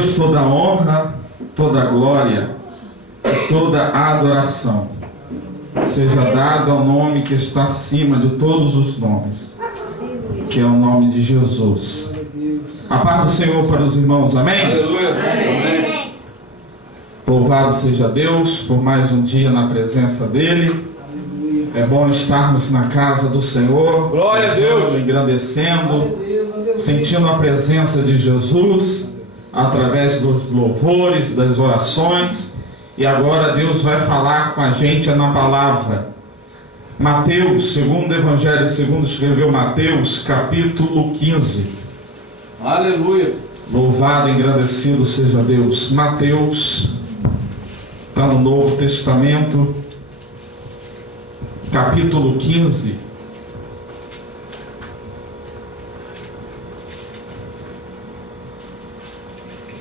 Deus toda a honra, toda a glória, toda a adoração seja dada ao nome que está acima de todos os nomes, que é o nome de Jesus. A paz do Senhor para os irmãos, amém? Aleluia. Amém. Louvado seja Deus por mais um dia na presença dEle. É bom estarmos na casa do Senhor. Glória a Deus. Engrandecendo, sentindo a presença de Jesus através dos louvores, das orações. E agora Deus vai falar com a gente na palavra. Mateus, segundo o Evangelho, segundo escreveu Mateus, capítulo 15. Aleluia. Louvado e engrandecido seja Deus. Mateus, está no Novo Testamento, capítulo 15.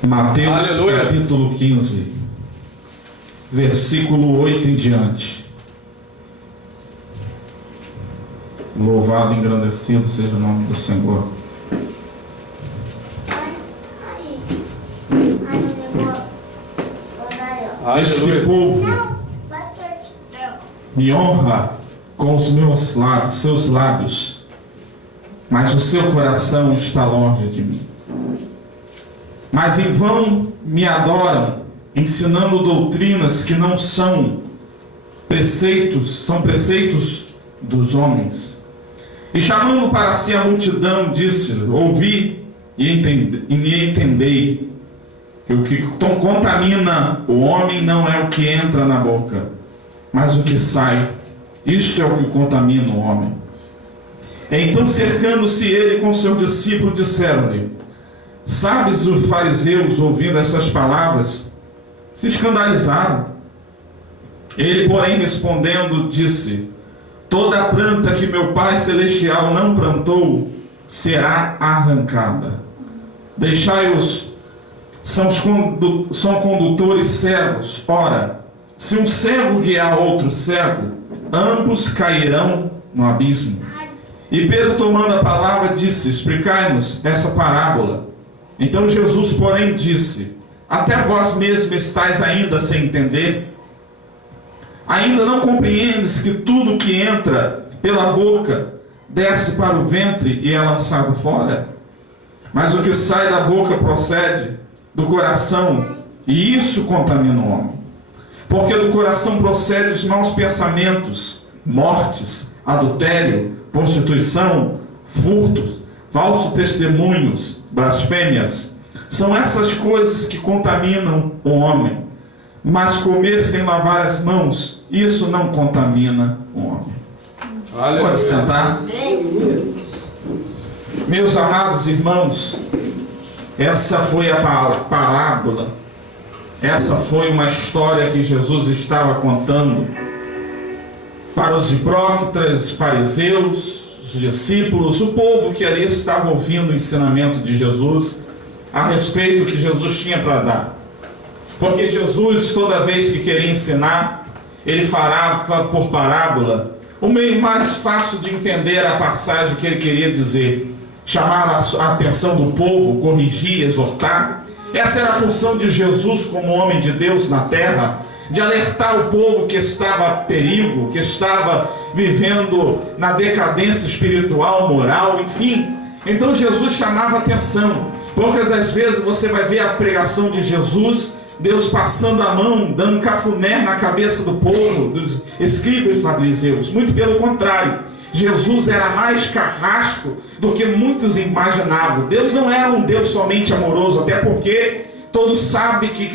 Mateus, Aleluia. capítulo 15, versículo 8 em diante. Louvado e engrandecido seja o nome do Senhor. Este Aleluia. povo me honra com os meus lábios, seus lábios, mas o seu coração está longe de mim. Mas em vão me adoram, ensinando doutrinas que não são preceitos dos homens. E chamando para si a multidão, disse: ouvi e entendei. O que contamina o homem não é o que entra na boca, mas o que sai. Isto é o que contamina o homem. Então, cercando-se ele com seus discípulos, disseram-lhe: sabes, os fariseus, ouvindo essas palavras, se escandalizaram. Ele, porém, respondendo, disse: toda a planta que meu Pai Celestial não plantou será arrancada. Deixai-os. São condutores cegos. Ora, se um cego guiar outro cego, ambos cairão no abismo. E Pedro, tomando a palavra, disse: explicai-nos essa parábola. Então Jesus, porém, disse: até vós mesmos estáis ainda sem entender? Ainda não compreendes que tudo que entra pela boca desce para o ventre e é lançado fora? Mas o que sai da boca procede do coração, e isso contamina o homem. Porque do coração procedem os maus pensamentos, mortes, adultério, prostituição, furtos, falsos testemunhos, blasfêmias. São essas coisas que contaminam o homem. Mas comer sem lavar as mãos, isso não contamina o homem. Aleluia. Pode sentar. Meus amados irmãos, essa foi a parábola. Essa foi uma história que Jesus estava contando para os hipócritas, fariseus, os discípulos, o povo que ali estava ouvindo o ensinamento de Jesus a respeito do que Jesus tinha para dar. Porque Jesus, toda vez que queria ensinar, ele falava por parábola, o meio mais fácil de entender a passagem que ele queria dizer. Chamar a atenção do povo, corrigir, exortar. Essa era a função de Jesus como homem de Deus na terra, de alertar o povo que estava a perigo, que estava vivendo na decadência espiritual, moral, enfim. Então Jesus chamava a atenção. Poucas das vezes você vai ver a pregação de Jesus, Deus passando a mão, dando cafuné na cabeça do povo, dos escribas e fariseus. Muito pelo contrário. Jesus era mais carrasco do que muitos imaginavam. Deus não era um Deus somente amoroso, até porque todos sabem que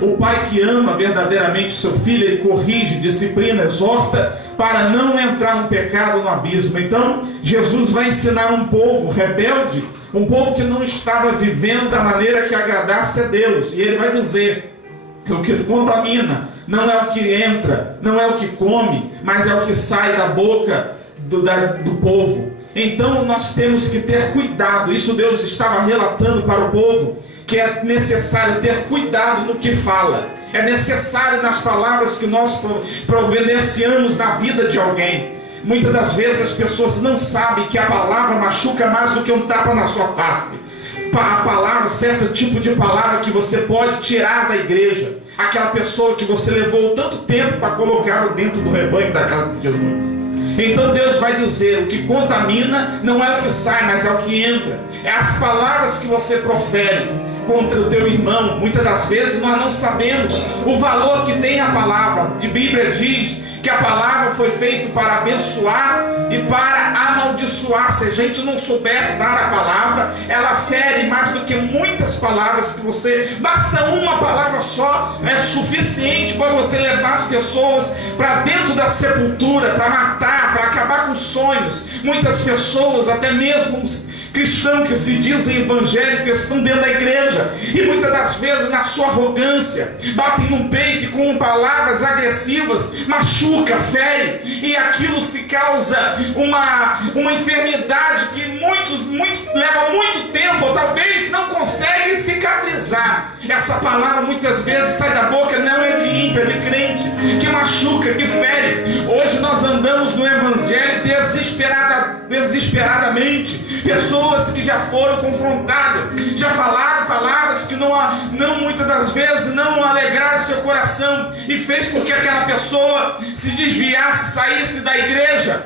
o pai que ama verdadeiramente o seu filho, ele corrige, disciplina, exorta, para não entrar no pecado, no abismo. Então, Jesus vai ensinar um povo rebelde, um povo que não estava vivendo da maneira que agradasse a Deus. E ele vai dizer que o que contamina não é o que entra, não é o que come, mas é o que sai da boca do povo. Então nós temos que ter cuidado. Isso Deus estava relatando para o povo, que é necessário ter cuidado no que fala. É necessário nas palavras que nós providenciamos na vida de alguém. Muitas das vezes as pessoas não sabem que a palavra machuca mais do que um tapa na sua face. palavra, certo tipo de palavra que você pode tirar da igreja. Aquela pessoa que você levou tanto tempo para colocar dentro do rebanho da casa de Jesus. Então Deus vai dizer: o que contamina não é o que sai, mas é o que entra. É as palavras que você profere contra o teu irmão. Muitas das vezes nós não sabemos o valor que tem a palavra. A Bíblia diz que a palavra foi feita para abençoar e para amaldiçoar. Se a gente não souber dar a palavra, ela fere mais do que muitas palavras que você... Basta uma palavra só, é suficiente para você levar as pessoas para dentro da sepultura, para matar, para acabar com sonhos. Muitas pessoas, até mesmo cristãos que se dizem evangélicos, estão dentro da igreja e muitas das vezes, na sua arrogância, batem no peito com palavras agressivas, machuca, fere, e aquilo se causa uma enfermidade que leva muito tempo, ou talvez não consegue cicatrizar. Essa palavra muitas vezes sai da boca, não é de ímpio, é de crente, que machuca, que fere. Hoje nós andamos no evangelho desesperadamente, pessoas que já foram confrontadas, já falaram palavras que não muitas das vezes não alegraram seu coração e fez com que aquela pessoa se desviasse, saísse da igreja,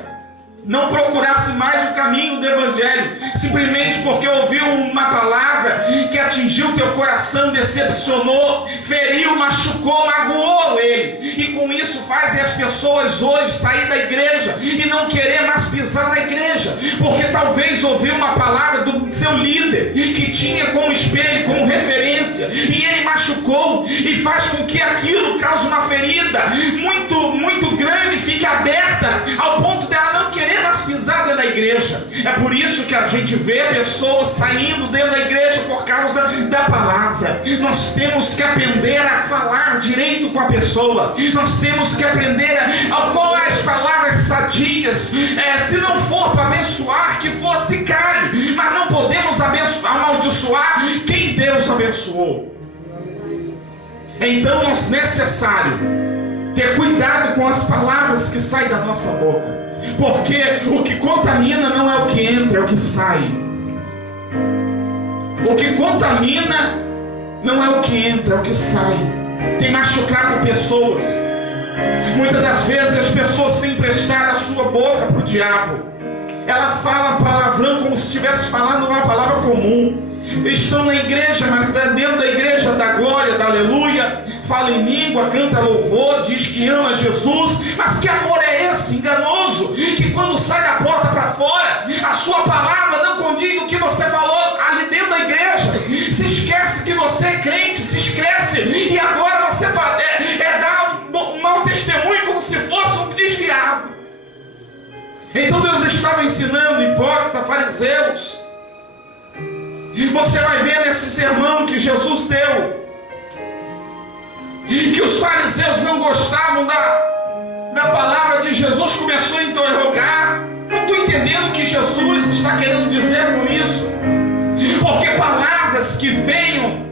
não procurasse mais o caminho do evangelho, simplesmente porque ouviu uma palavra que atingiu teu coração, decepcionou, feriu, machucou, magoou ele, e com isso fazem as pessoas hoje sair da igreja e não querer mais pisar na igreja, porque talvez ouviu uma palavra do seu líder que tinha como espelho, como referência, e ele machucou e faz com que aquilo cause uma ferida muito grande, fique aberta ao ponto dela não querer mais pisada da igreja. É por isso que a gente vê pessoas saindo dentro da igreja por causa da palavra. Nós temos que aprender a falar direito com a pessoa. Nós temos que aprender qual as palavras sadias. Se não for para abençoar, que fosse cale, mas não podemos amaldiçoar quem Deus abençoou. Então é necessário ter cuidado com as palavras que saem da nossa boca, porque o que contamina não é o que entra, é o que sai. O que contamina não é o que entra, é o que sai. Tem machucado pessoas. Muitas das vezes as pessoas têm emprestado a sua boca para o diabo. Ela fala palavrão como se estivesse falando uma palavra comum. Estão na igreja, mas dentro da igreja da glória, da aleluia, fala em língua, canta louvor, diz que ama Jesus, mas que amor é esse enganoso, que quando sai da porta para fora, a sua palavra não condiz o que você falou ali dentro da igreja. Se esquece que você é crente, se esquece, e agora você dá um mau testemunho como se fosse um desviado. Então Deus estava ensinando hipócritas, fariseus. Você vai ver nesse sermão que Jesus deu, que os fariseus não gostavam da palavra de Jesus, começou a interrogar. Não estou entendendo o que Jesus está querendo dizer com isso, porque palavras que venham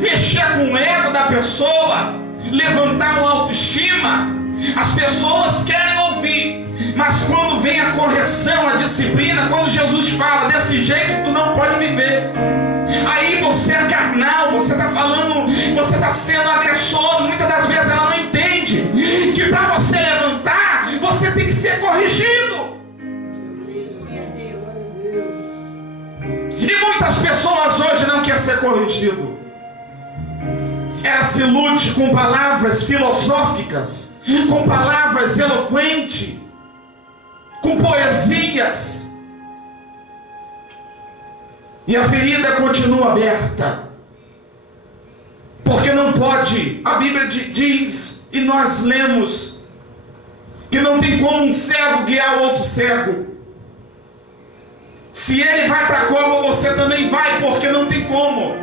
mexer com o ego da pessoa, levantar uma autoestima, as pessoas querem ouvir. Mas quando vem a correção, a disciplina, quando Jesus fala desse jeito, tu não pode viver, aí você é carnal, você está falando, você está sendo agressor. Muitas das vezes ela não entende que para você levantar, você tem que ser corrigido. E muitas pessoas hoje não querem ser corrigido. Ela se ilude com palavras filosóficas, com palavras eloquentes, com poesias, e a ferida continua aberta, porque não pode. A Bíblia diz, e nós lemos, que não tem como um cego guiar outro cego. Se ele vai para a cova, você também vai, porque não tem como.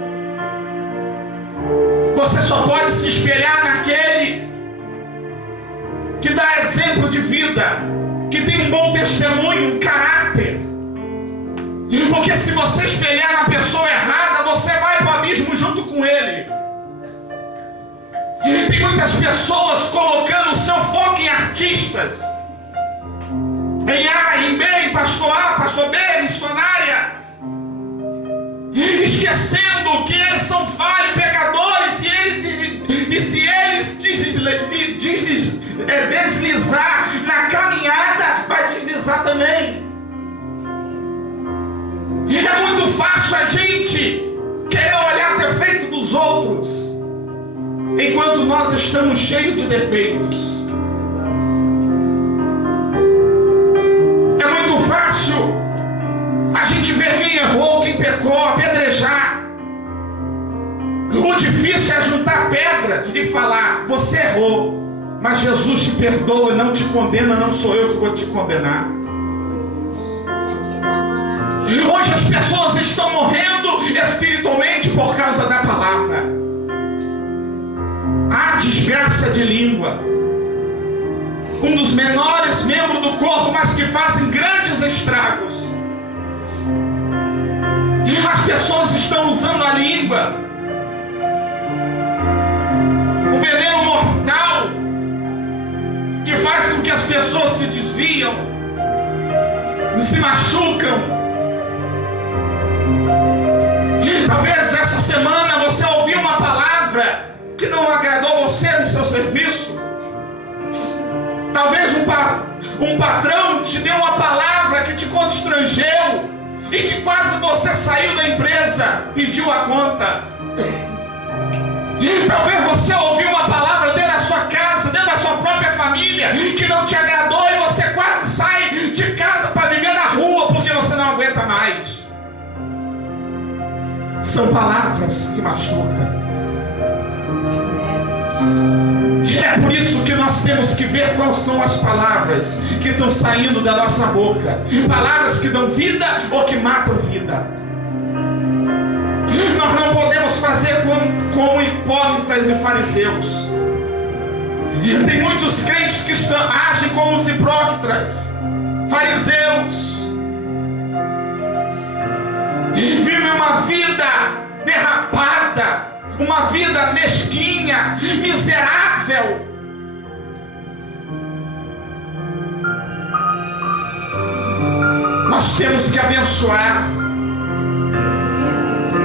Você só pode se espelhar naquele que dá exemplo de vida, que tem um bom testemunho, um caráter. Porque se você espelhar na pessoa errada, você vai para o abismo junto com ele. Tem muitas pessoas colocando o seu foco em artistas, em A, em B, em pastor A, pastor B, missionária, esquecendo que eles são falhos, pecadores, e se eles deslizar na caminhada, vai deslizar também. É muito fácil a gente querer olhar defeito dos outros, enquanto nós estamos cheios de defeitos. É muito fácil a gente ver quem errou, quem pecou, apedrejar. O difícil é juntar pedra e falar: você errou, mas Jesus te perdoa e não te condena, não sou eu que vou te condenar. Hoje as pessoas estão morrendo espiritualmente por causa da palavra. A desgraça de língua, um dos menores membros do corpo, mas que fazem grandes estragos. As pessoas estão usando a língua, o veneno mortal, que faz com que as pessoas se desviam, se machucam. Talvez essa semana você ouviu uma palavra que não agradou você no seu serviço. Talvez um patrão te deu uma palavra que te constrangeu e que quase você saiu da empresa, pediu a conta. Talvez você ouviu uma palavra dentro da sua casa, dentro da sua própria família, que não te agradou e você quase sai de casa para viver na rua porque você não aguenta mais. São palavras que machucam. É por isso que nós temos que ver quais são as palavras que estão saindo da nossa boca. Palavras que dão vida ou que matam vida. Nós não podemos fazer como hipócritas e fariseus. Tem muitos crentes que agem como os hipócritas, fariseus. Vivem uma vida derrapada, uma vida mesquinha, miserável. Nós temos que abençoar.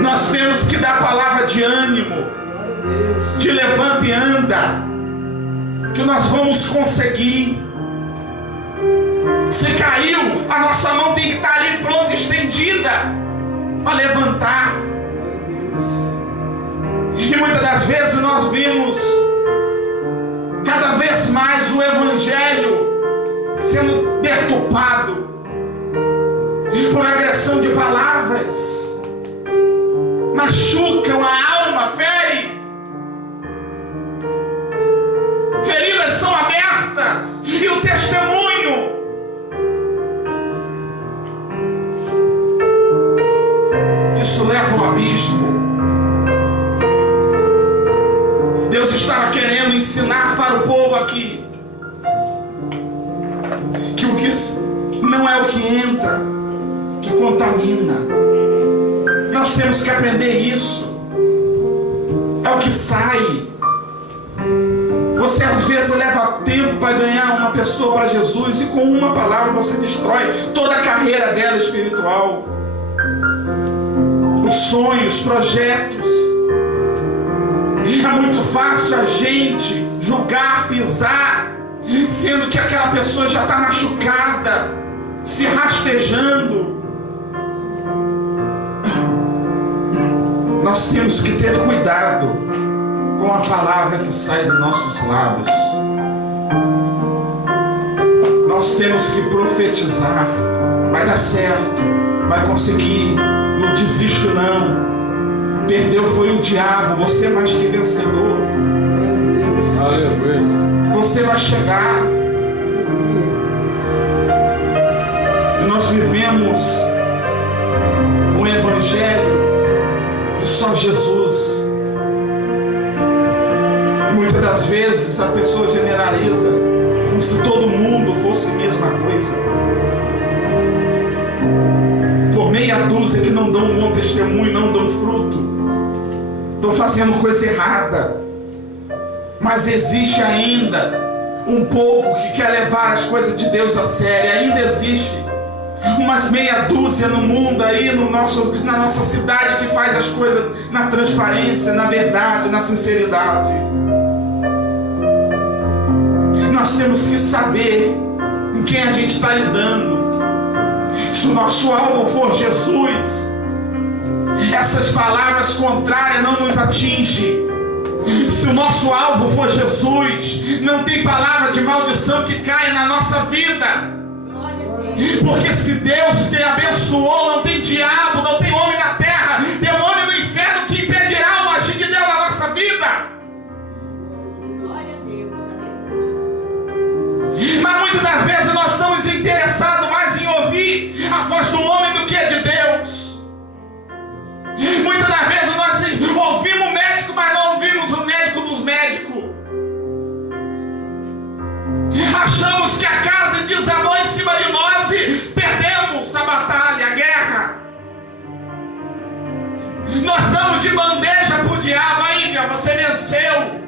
Nós temos que dar palavra de ânimo, de levanta e anda, que nós vamos conseguir. Se caiu, a nossa mão tem que estar ali pronta, estendida, para levantar. E muitas das vezes nós vimos cada vez mais o Evangelho sendo deturpado por agressão de palavras. Machucam a alma, ferem. Feridas são abertas. E o testemunho isso leva ao abismo. Deus estava querendo ensinar para o povo aqui que o que não é o que entra que contamina. Nós temos que aprender isso. É o que sai. Você às vezes leva tempo para ganhar uma pessoa para Jesus, e com uma palavra você destrói toda a carreira dela espiritual, os sonhos, projetos. É muito fácil a gente julgar, pisar, sendo que aquela pessoa já está machucada, se rastejando. Nós temos que ter cuidado com a palavra que sai dos nossos lábios. Nós temos que profetizar. Vai dar certo, vai conseguir, não desiste não. Perdeu foi o diabo, você é mais que vencedor. Aleluia. Você vai chegar. E nós vivemos um evangelho que só Jesus. Muitas das vezes a pessoa generaliza como se todo mundo fosse a mesma coisa. Por meia dúzia que não dão um bom testemunho, não dão fruto, estão fazendo coisa errada. Mas existe ainda um pouco que quer levar as coisas de Deus a sério. Ainda existe. umas meia dúzia no mundo aí, na nossa cidade, que faz as coisas na transparência, na verdade, na sinceridade. Nós temos que saber com quem a gente está lidando. Se o nosso alvo for Jesus, essas palavras contrárias não nos atingem. Se o nosso alvo for Jesus, não tem palavra de maldição que caia na nossa vida. Porque se Deus te abençoou, não tem diabo, não tem homem na terra, demônio no inferno que impedirá o agir de Deus na nossa vida. Mas muitas das vezes nós estamos interessados mais em ouvir a voz do homem do que a de Deus. Muitas das vezes nós ouvimos o médico, mas não ouvimos o médico dos médicos. Achamos que a casa desabou em cima de nós e perdemos a batalha, a guerra. Nós damos de bandeja para o diabo. Ainda você venceu.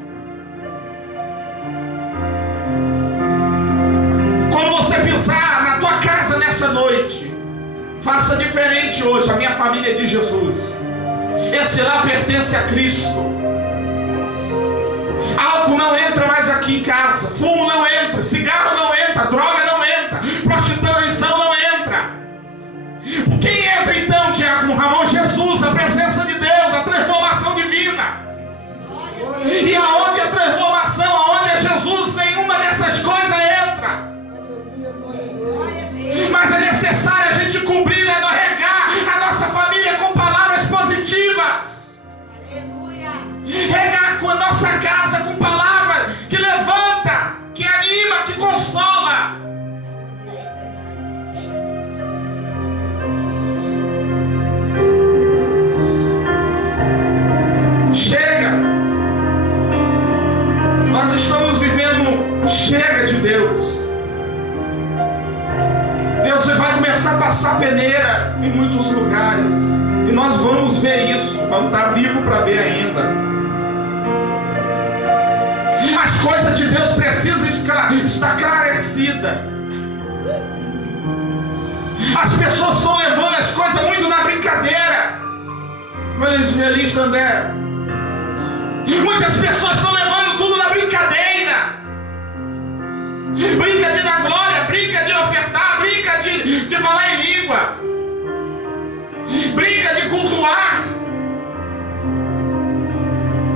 Quando você pisar na tua casa nessa noite, faça diferente hoje. A minha família é de Jesus. Esse lá pertence a Cristo. Álcool não entra mais aqui em casa. Fumo não entra. Cigarro não entra. Droga não entra. Prostituição não entra. Quem entra então, Diácono Ramon? Jesus, a presença de Deus, a transformação divina. E aonde a transformação, aonde é Jesus, nenhuma dessas coisas entra. Mas é necessário a gente cobrir, né, regar a nossa família com palavras positivas. Regar com a nossa casa com palavras que levanta, que anima, que consola. Chega. Nós estamos vivendo chega de Deus. Deus vai começar a passar peneira em muitos lugares. E nós vamos ver isso. Vamos estar vivos para ver ainda. As coisas de Deus precisam estar esclarecidas. As pessoas estão levando as coisas muito na brincadeira. O evangelista André. Muitas pessoas estão levando tudo na brincadeira. Brinca de dar glória, brinca de ofertar, brinca de falar em língua, brinca de cultuar.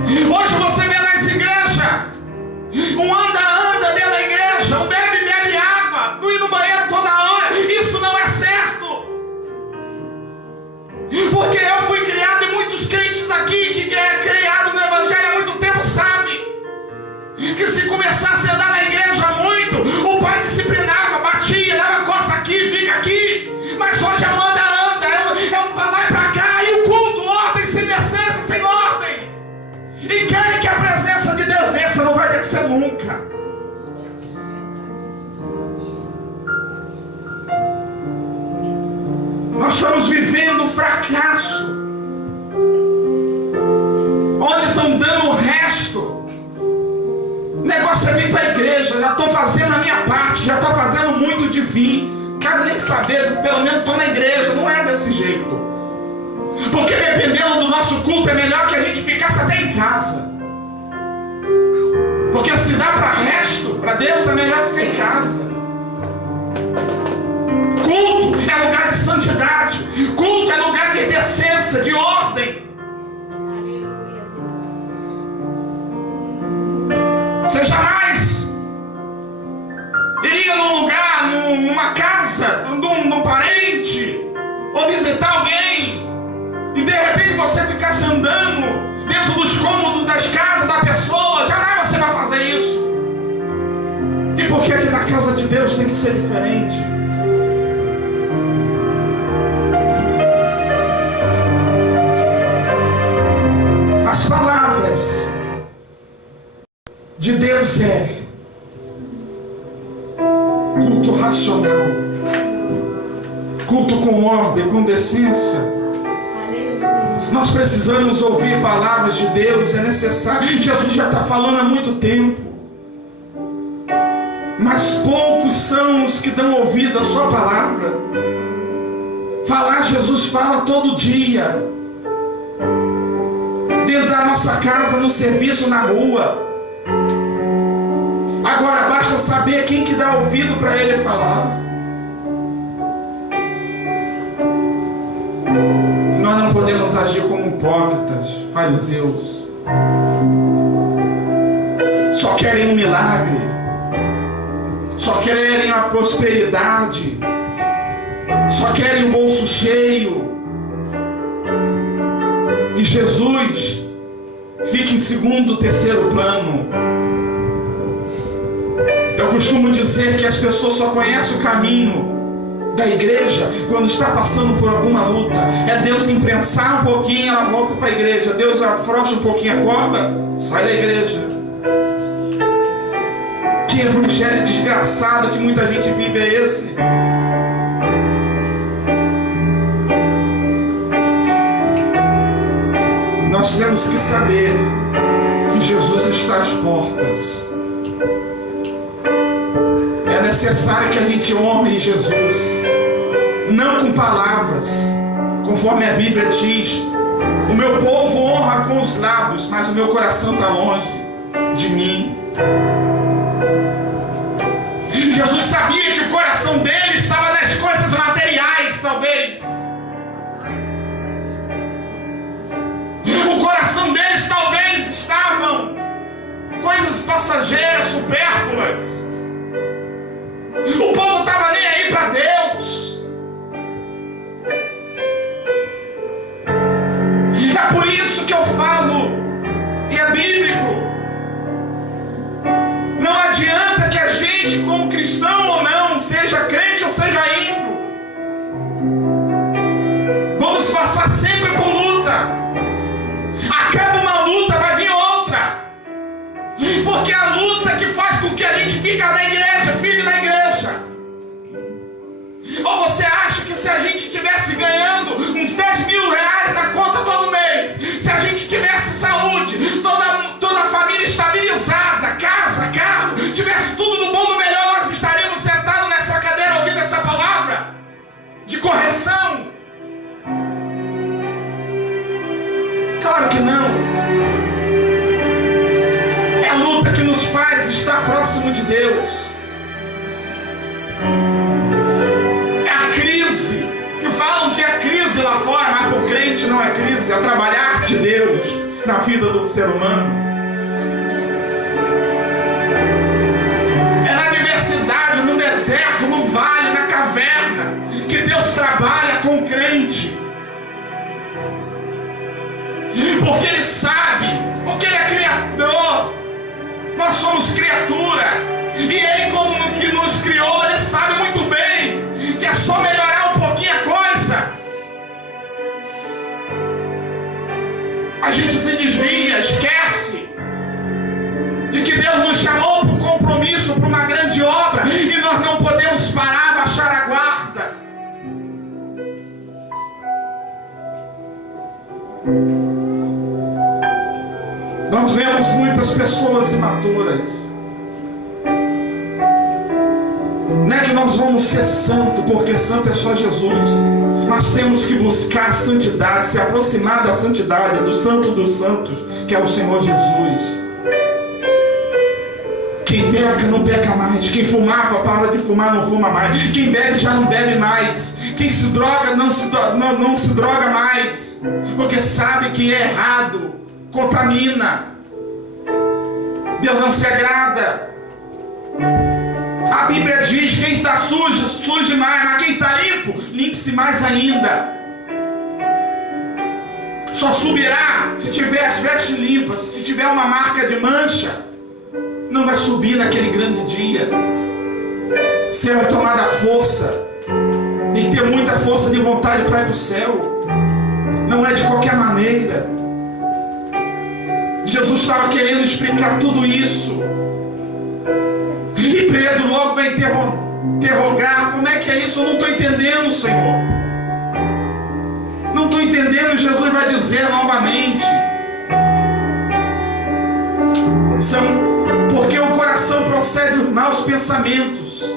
Hoje você vê nas igrejas um anda dentro da igreja, um bebe água, não ir no banheiro toda hora. Isso não é certo. Porque eu fui criado e muitos crentes aqui que é criado no evangelho há muito tempo sabe que se começasse a andar na igreja muito, o pai disciplinava, batia, dava coça aqui, fica aqui. Mas hoje é um anda, é um pra lá e pra cá, e o culto, ordem sem decência, sem ordem. E querem que a presença de Deus desça, não vai descer nunca. Nós estamos vivendo um fracasso. Onde estão dando o resto? O negócio é vir para a igreja. Já estou fazendo a minha parte, já estou fazendo muito de vir. Quero nem saber, pelo menos estou na igreja. Não é desse jeito. Porque dependendo do nosso culto, é melhor que a gente ficasse até em casa. Porque se dá para resto, para Deus é melhor ficar em casa. Culto é lugar de santidade. Culto é lugar de decência, de ordem. Você jamais iria num lugar, numa casa, num parente, ou visitar alguém, e de repente você ficasse andando dentro dos cômodos das casas da pessoa. Jamais você vai fazer isso. E por que aqui na casa de Deus tem que ser diferente? As palavras de Deus é culto racional, culto com ordem, com decência. Nós precisamos ouvir palavras de Deus, é necessário. Jesus já está falando há muito tempo, mas poucos são os que dão ouvido à sua palavra. Jesus fala todo dia, dentro da nossa casa, no serviço, na rua. Agora basta saber quem que dá ouvido para Ele falar. Nós não podemos agir como hipócritas, fariseus. Só querem um milagre, só querem a prosperidade, só querem o bolso cheio. E Jesus fica em segundo, terceiro plano. Eu costumo dizer que as pessoas só conhecem o caminho da igreja quando está passando por alguma luta. É Deus imprensar um pouquinho, ela volta para a igreja. Deus afrouxa um pouquinho a corda, sai da igreja. Que evangelho desgraçado que muita gente vive é esse? Nós temos que saber que Jesus está às portas. É necessário que a gente honre Jesus, não com palavras, conforme a Bíblia diz: o meu povo honra com os lábios, mas o meu coração está longe de mim. Jesus sabia que o coração dele estava nas coisas materiais, talvez. O coração deles talvez estavam coisas passageiras, supérfluas. O povo estava nem aí para Deus. É por isso que eu falo, e é bíblico, não adianta que a gente, como cristão ou não, seja crente ou seja ímpio, vamos passar sempre por luta. Acaba uma luta, vai vir outra. Porque a luta que faz com que a gente fica na igreja, filho da igreja. Ou você acha que se a gente estivesse ganhando uns 10 mil reais na conta todo mês, se a gente tivesse saúde, toda a família estabilizada, casa, carro, tivesse tudo no bom, no melhor, nós estaríamos sentados nessa cadeira ouvindo essa palavra de correção? Claro que não. É a luta que nos faz estar próximo de Deus. É a crise, que falam que é crise lá fora, mas para o crente não é crise, é trabalhar de Deus na vida do ser humano. É na adversidade, no deserto, no vale, na caverna, que Deus trabalha com o crente. Porque Ele sabe, porque Ele é Criador, nós somos criatura, e Ele, como que nos criou, Ele sabe muito bem que é só melhorar um pouquinho a coisa. A gente se desvia, esquece de que Deus nos chamou para um compromisso, para uma grande obra, e nós não podemos parar, baixar a guarda. Nós vemos muitas pessoas imaturas. Não é que nós vamos ser santo, porque santo é só Jesus. Mas temos que buscar a santidade, se aproximar da santidade, do santo dos santos, que é o Senhor Jesus. Quem peca não peca mais. Quem fumava para de fumar, não fuma mais. Quem bebe já não bebe mais. Quem se droga não se droga mais, porque sabe que é errado, contamina. Deus não se agrada. A Bíblia diz: quem está sujo, suje mais, mas quem está limpo, limpe-se mais ainda. Só subirá se tiver as vestes limpas. Se tiver uma marca de mancha, não vai subir naquele grande dia. Você vai tomar da força. Tem que ter muita força de vontade para ir para o céu. Não é de qualquer maneira. Jesus estava querendo explicar tudo isso. E Pedro logo vai interrogar: como é que é isso? Eu não estou entendendo, Senhor. Não estou entendendo. Jesus vai dizer novamente: porque o coração procede os maus pensamentos.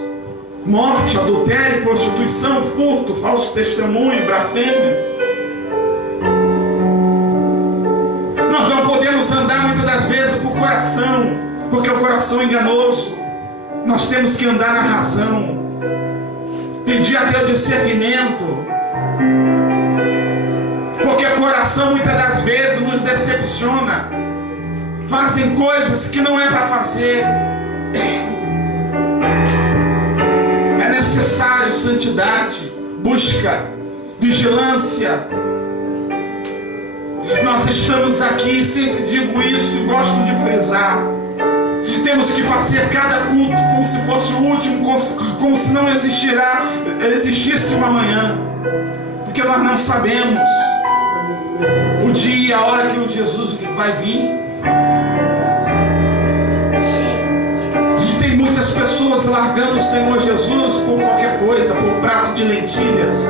morte, adultério, prostituição, furto, falso testemunho, blasfêmias. Nós não podemos andar muitas das vezes por coração, porque o coração é enganoso. Nós temos que andar na razão, pedir a Deus discernimento, porque o coração muitas das vezes nos decepciona, fazem coisas que não é para fazer. É necessário santidade, busca, vigilância. Nós estamos aqui, sempre digo isso e gosto de frisar, temos que fazer cada culto como se fosse o último, como se não existisse um amanhã, porque nós não sabemos o dia, a hora que o Jesus vai vir. E tem muitas pessoas largando o Senhor Jesus por qualquer coisa, por prato de lentilhas.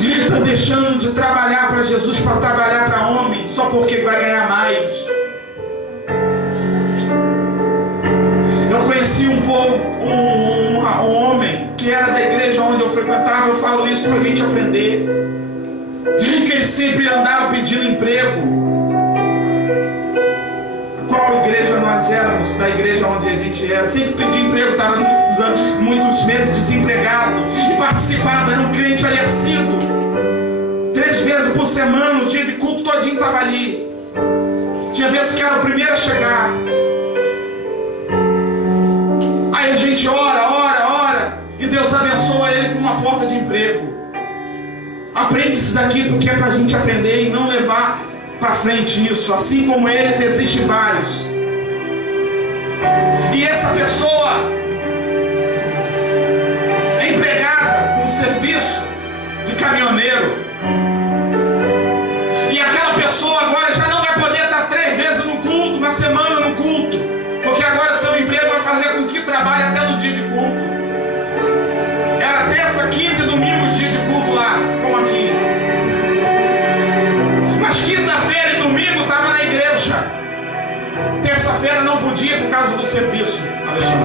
Está deixando de trabalhar para Jesus para trabalhar para homem, só porque vai ganhar mais. Eu conheci um povo, um homem que era da igreja onde eu frequentava. Eu falo isso para a gente aprender, que ele sempre andava pedindo emprego. Qual igreja nós éramos? Da igreja onde a gente era, sempre pedia emprego, estava muitos meses desempregado e participava, era um crente aliassíduo. 3 vezes por semana, o dia de culto todinho estava ali. Tinha vezes que era o primeiro a chegar. Aí a gente ora, e Deus abençoa ele com uma porta de emprego. Aprende isso daqui porque é para a gente aprender e não levar para frente isso. Assim como eles, existem vários. E essa pessoa é empregada com um serviço de caminhoneiro. E aquela pessoa agora já não vai poder estar 3 vezes no culto, na semana no culto, porque agora seu emprego vai fazer com que trabalhe até no dia de culto. Era terça, quinta e domingo os dias de culto lá, como aqui. Mas quinta-feira e domingo estava na igreja. Terça-feira não podia por causa do serviço, Alexandre.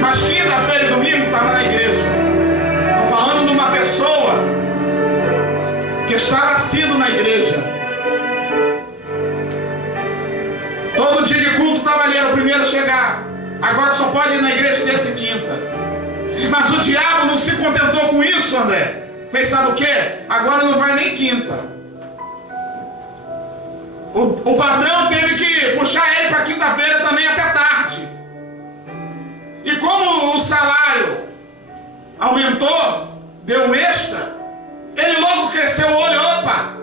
Mas quinta-feira e domingo estava na igreja. Estou falando de uma pessoa que estava assíduo na igreja. Todo dia de culto estava ali, era o primeiro a chegar. Agora só pode ir na igreja terça e quinta. Mas o diabo não se contentou com isso, André. Fez sabe o quê? Agora não vai nem quinta. O patrão teve que puxar ele para quinta-feira também até tarde. E como o salário aumentou, deu um extra, ele logo cresceu o olho. Opa,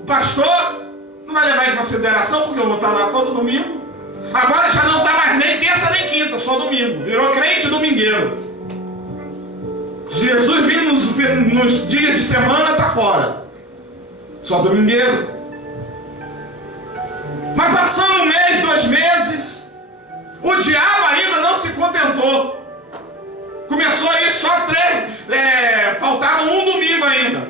o pastor não vai levar em consideração porque eu vou estar lá todo domingo. Agora já não está mais nem terça nem quinta, só domingo. Virou crente domingueiro. Se Jesus vir nos dias de semana, está fora. Só domingueiro. Mas passando 1 mês, 2 meses, o diabo ainda não se contentou. Começou a ir só 3, faltava um domingo ainda.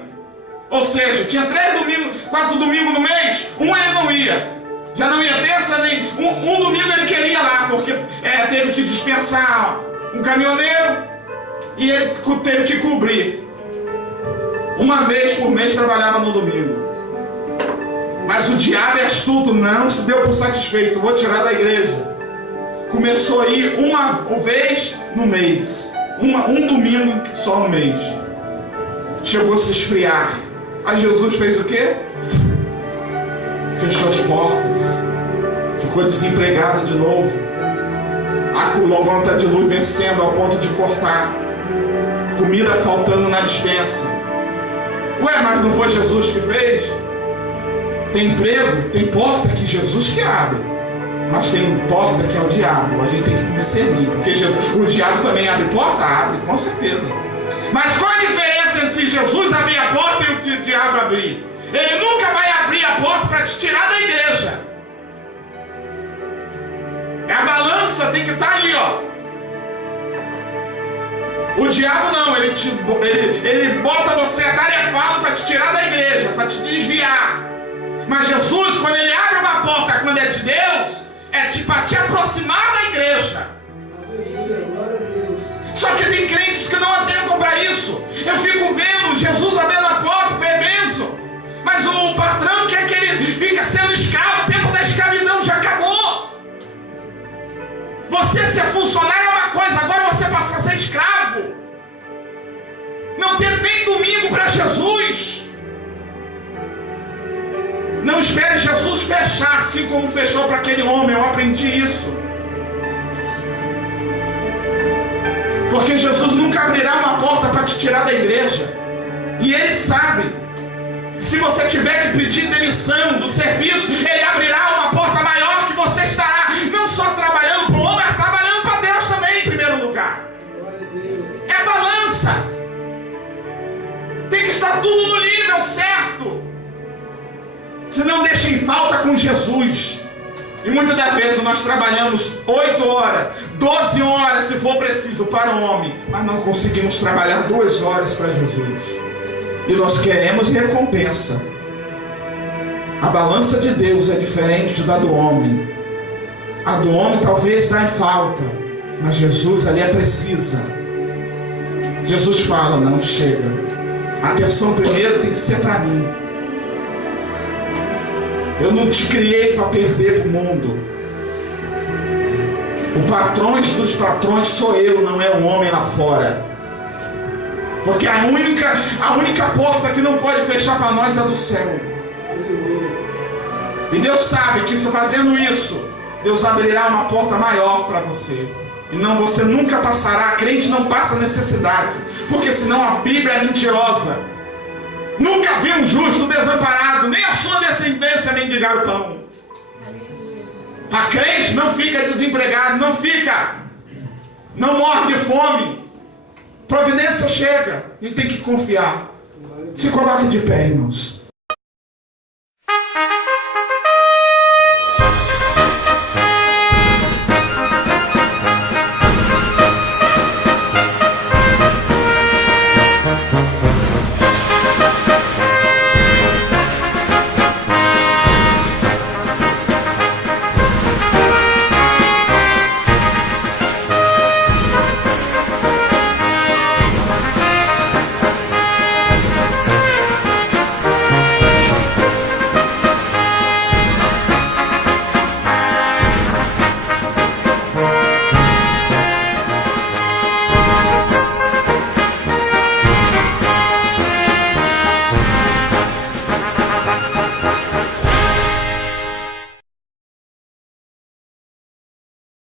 Ou seja, tinha 3 domingos, 4 domingos no mês, um ele não ia. Já não ia terça, nem um domingo ele queria lá, porque teve que dispensar um caminhoneiro e ele teve que cobrir. Uma vez por mês trabalhava no domingo. Mas o diabo é astuto, não se deu por satisfeito, vou tirar da igreja. Começou a ir uma vez no mês, um domingo só no mês. Chegou a se esfriar. Aí Jesus fez o quê? Fechou as portas. Ficou desempregado de novo. A conta de luz vencendo ao ponto de cortar. Comida faltando na despensa. Ué, mas não foi Jesus que fez? Tem emprego, tem porta que Jesus que abre. Mas tem porta que é o diabo. A gente tem que discernir. Porque o diabo também abre porta? Abre, com certeza. Mas qual a diferença entre Jesus abrir a porta e o diabo abrir? Ele nunca vai abrir a porta para te tirar da igreja. A balança tem que estar ali, ó. O diabo não, ele bota você atarefado para te tirar da igreja, para te desviar. Mas Jesus, quando ele abre uma porta, quando é de Deus, é para te aproximar da igreja. Só que tem crentes que não atentam para isso. Eu fico vendo Jesus abrindo a porta, foi bênção. Mas o patrão quer que ele fique sendo escravo. O tempo da escravidão já acabou. Você ser funcionário é uma coisa, agora você passa a ser escravo. Não ter nem domingo para Jesus. Não espere Jesus fechar assim como fechou para aquele homem. Eu aprendi isso. Porque Jesus nunca abrirá uma porta para te tirar da igreja. E Ele sabe. Se você tiver que pedir demissão do serviço, Ele abrirá uma porta maior que você estará não só trabalhando para o homem, mas trabalhando para Deus também em primeiro lugar. É balança. Tem que estar tudo no nível certo. Se não deixa em falta com Jesus. E muitas das vezes nós trabalhamos 8 horas, 12 horas se for preciso para o homem, mas não conseguimos trabalhar 2 horas para Jesus. E nós queremos recompensa. A balança de Deus é diferente da do homem. A do homem talvez dá em falta, mas Jesus ali é precisa. Jesus fala, não, chega. A atenção primeiro tem que ser para mim. Eu não te criei para perder para o mundo. O patrão dos patrões sou eu, não é um homem lá fora. Porque a única porta que não pode fechar para nós é do céu. E Deus sabe que se fazendo isso, Deus abrirá uma porta maior para você. E não, você nunca passará, a crente não passa necessidade. Porque senão a Bíblia é mentirosa. Nunca vi um justo desamparado, nem a sua descendência mendigar o pão. A crente não fica desempregado, não morre de fome. Providência chega e tem que confiar. Se coloque de pé, irmãos.